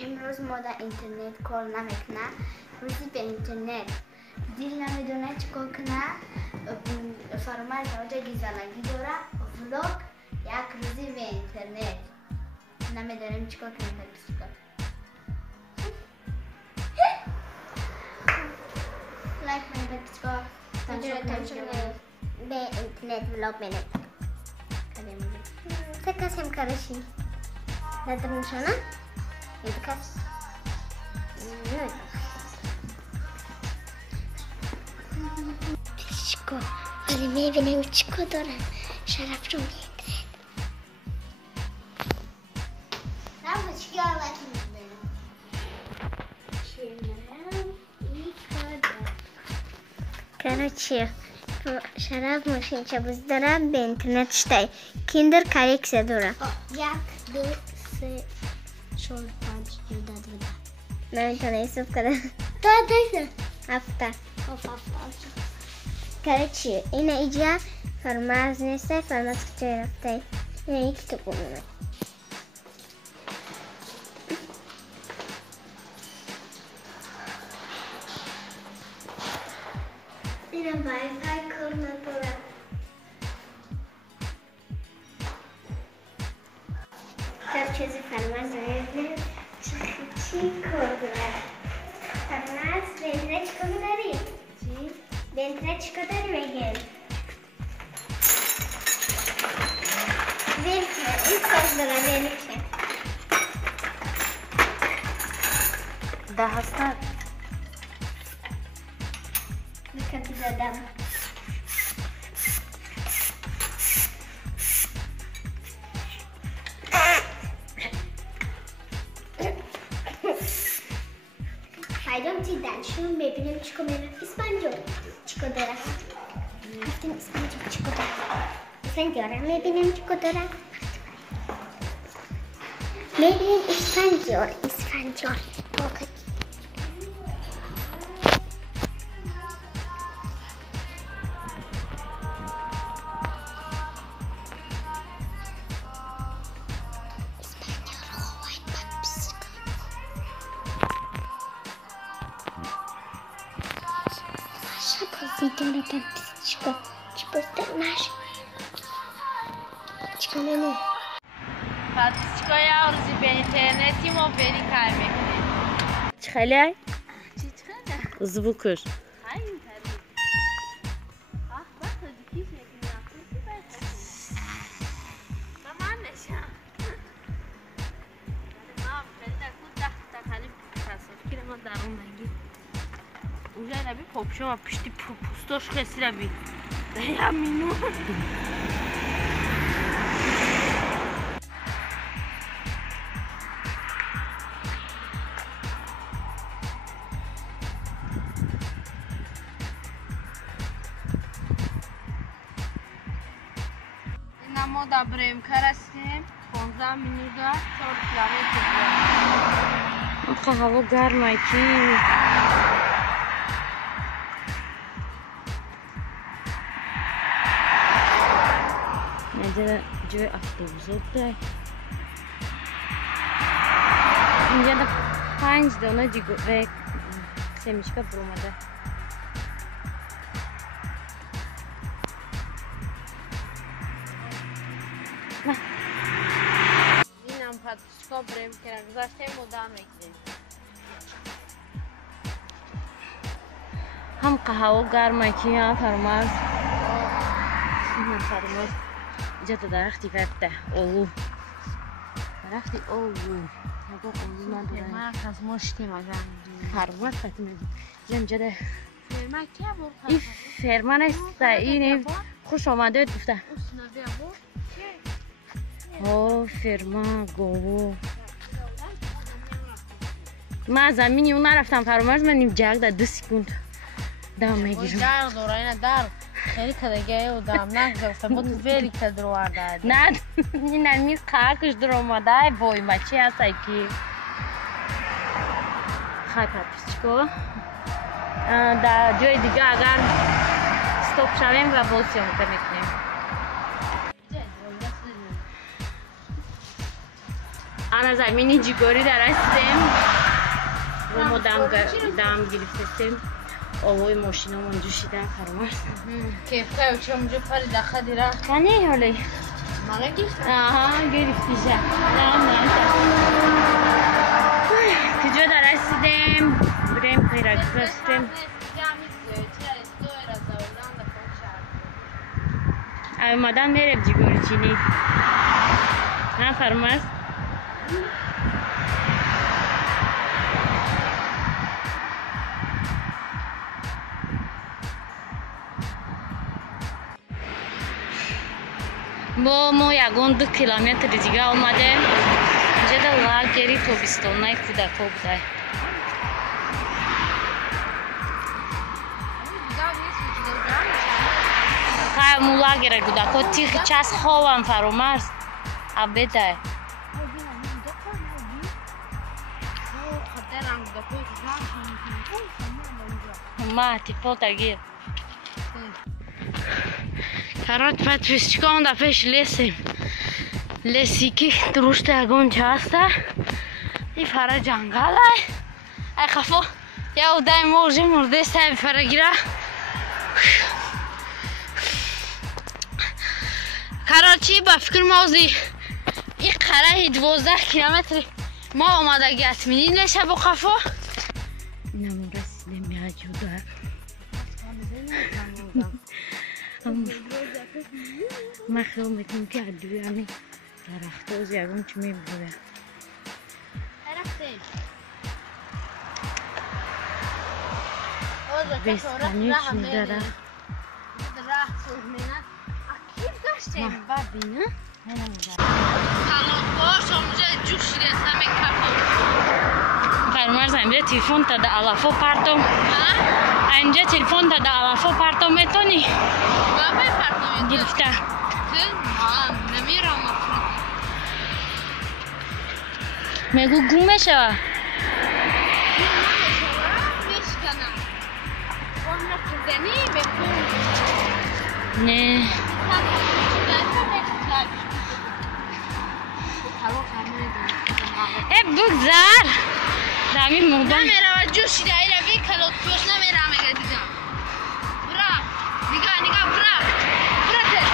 امروز ما در اینترنت کار نمیکنه. روزی به اینترنت دل نمیدونه چیکار کنه. فرمایش اوجا گیزنگی داره. ولاگ یک روزی به اینترنت نمیدونیم چیکار کنیم. لایک کنید چیکار به اینترنت ولاگ بینید. سه کسی هم کرشی نداریم شونه این کس چیکو ولی میبینیم چیکو دارن شرف رو میده نمو چیکار وقتی میبینیم کنو چیه شرف ماشین چه بز دارم به اینترنت شتای کندر کاریک سه دارم 1 2 3 4 5 6 نمیتونه ایسوب کنه تا 7 کاره چیه؟ اینه اینجا فرماز نیسته فرماز کچه رفته اینه یکی تو بومونه اینه وای فای کار نداره هر چیزی فرماز نیسته چی کار داره؟ فرماز به اینترنت چی کار داری؟ چی؟ به اینترنت چی کار داری میگن؟ این ساز داره بینیشه ده هستن بکتی دادم فایدم تی دانشون ببینیم چیکو میرم اسپانجور چیکو داره گفتیم اسپانجور چیکو داره اسپانجور میبینیم چیکو داره میبینیم اسپانجور Vidone tantistico ci porta nasce چیکار پس چیکار یه روزی به اینترنتی ما بری کار میکنیم چی خیلی های؟ چی خیلی؟ زبوکر این تری وقت دیگه میکنیم نفسی باید من نشم ما خیلی در کود خیلی تصادف که ما در اون نگیم اونجا ربی پاپشو و پشتی پوستاش خیلی ربی دهیم مینو این ما در بریمکر هستیم 15 مینوت 4 کیلومتر هوا گرمه که اینجا جای اتوبوس بوده اینجا در 5 دانه جیگوه سمیشکا برومده این هم پاتشکا بریم کنه گذاشته مدام میکنیم هم قهوه گرمه که هم فرماز اینجا درختی فکته اولو درختی اولو اگر اولو نداره فرمک از مشتی مگم فرمک فتمه اینجا ده فرمک که بود؟ این فرمان است این خوش آمده گفته او فرما گوو من زمینی اون نرفتم فرماز من نیم جرگ در 2 سکوند دام میگیرم جرگ دوره اینه در خیلی کدگه و دام نگذاشته بود ویری که درو آرده نه این نمیز خاکش در اومده بای مچی هست که خاک پسچکو در جای دیگه اگر استوب شویم و باز سیام میکنیم آن زمینی جیگاری در هستیم دم گرفتیم آوای ماشینامون جوشیدن فرامرز کیف که چه اونجا پرید اخه دیره کنی حالی مانه گرفتم آها گرفتیشه کجا در رسیدیم بریم پیرک رسیدیم اومدن میریم جیگوری چینی نه فرامرز با ما یکون 2 کیلومتر دیگه آمده اینجا در لاگری توبستانه کودکا بوده خواهی لاگر کودکا تیخ چست خوابم فرامرز عبده ما تیفال تگیر کرات پتویست چکان دفعش لیسی که درشت اگون چه هسته این فرا جنگل ای خفا یا دای موجی مرده سای فرا گیره کراچی با فکر موزی این قره 12 کیلومتر ما آمده گتمینی نشه با خفا اینم رسیدیم یا جوده ما خیلی میتونم که عدوی همی درخت ها زیادون چه میبوده بستانی چی داره داشتیم بابی نه؟ سلام باش اونجا جوشیده سمی کپا فرامرز اینجا تلفن تا ده علفا پرتم اینجا تلفن تا ده علفا پرتم میتونی؟ بابا پرتم گرفته نمیرم میگو گم میشه نه بگذار دمی مردم نمیرم جوشیده ایره بی کلوت توش نمیرم اگه دیدم برا نگاه برا تل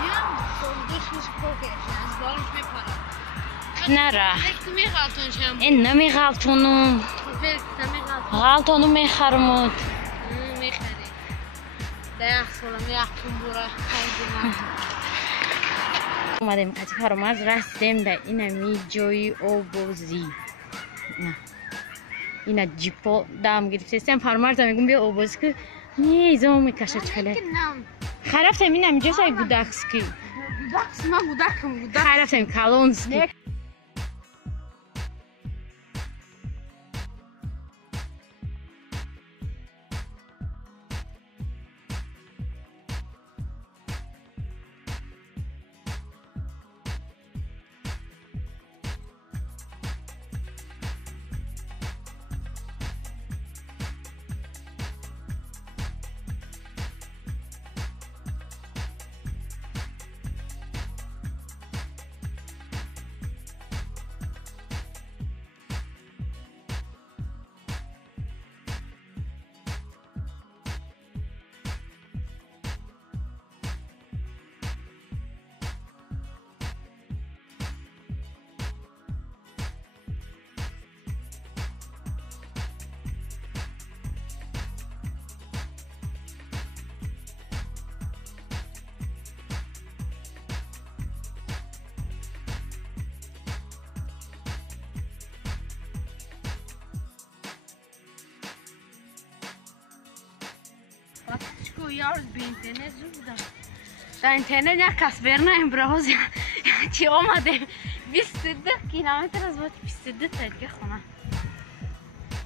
نیم دوش میشه پوکش از بالش میپرم نره میغلطون شم این نمیغلطونم غلطونو میخرمود میخری ده سولم یختون برا خیلی اومدیم از فرامرز رسیدیم در اینمی جای آبازی نه اینا جیپا دم گرفتیم فرامرز میگم بیا آبازی که نیزا میکشه چله خرفتیم اینم اینجا سای بودکسکی بودکس من بودکم خرفتیم کلونسکی یارز به اینترنت زود داشت در اینترنت یک کس برنه امروز چی آمده 22 کیلومتر از باید 22 تا دیگه خونه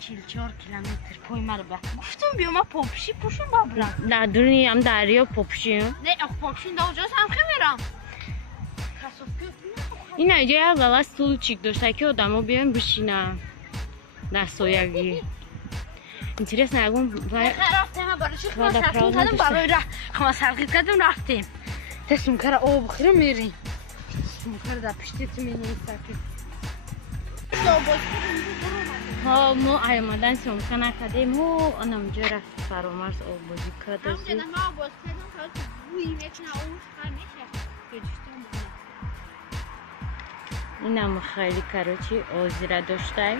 44 کیلومتر پای مرا گفتم بیا ما پاپشی پوشون با برم در دونی هم دریا پاپشی نه پاپشین دا اونجاست هم که میرم این اینجا یک غلا stul چیک داشته که آدم ها بیان بشینن در سایگی اینترس نگون رفتیم برای چی خواهد سرکیم کردم برای خواهد سرکیم کردم رفتیم تسون کرده آب بخیره میریم تسون کرده در پشتی تو می نیست سرکیم ها ما آمدن سمکن نکردیم و آنجا رفت فرامرز آب بازی کرده همونجا ما باز کردیم که بویی میکنه اون خواهر میشه این هم خیلی کراچی آزی را داشتیم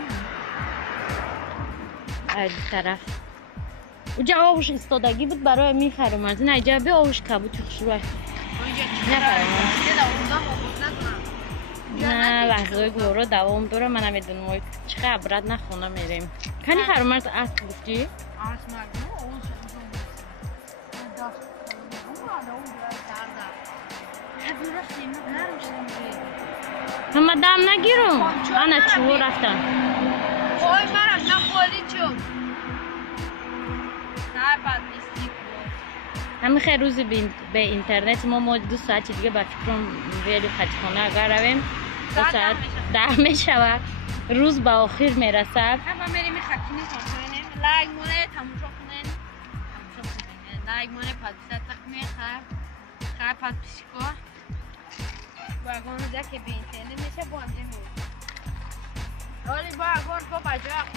این طرف اونجا آبش استادگی بود برای می فرامرز نه اینجا به آبش کبود چه خوشروه نه لحظه گورو دوام داره من نمیدونم چقدر عبرت نخونه میریم کنی فرامرز اصل گفتی؟ همه دم نگیرم انا چو رفتن وای مرم نخوری چون همه خیلی روزی به اینترنت ما 2 ساعت دیگه با فکرم بیاریم خطیخانه اگر رویم 2 ساعت 10 میشود روز به آخر میرسد همه میریم خطینی کنیم لایک مونه تماشا کنین لایک مونه پادیسه تخمی خیلی پاد پیشکو باگان جا که به اینترنت میشه با همجه میریم ولی باگان با بجا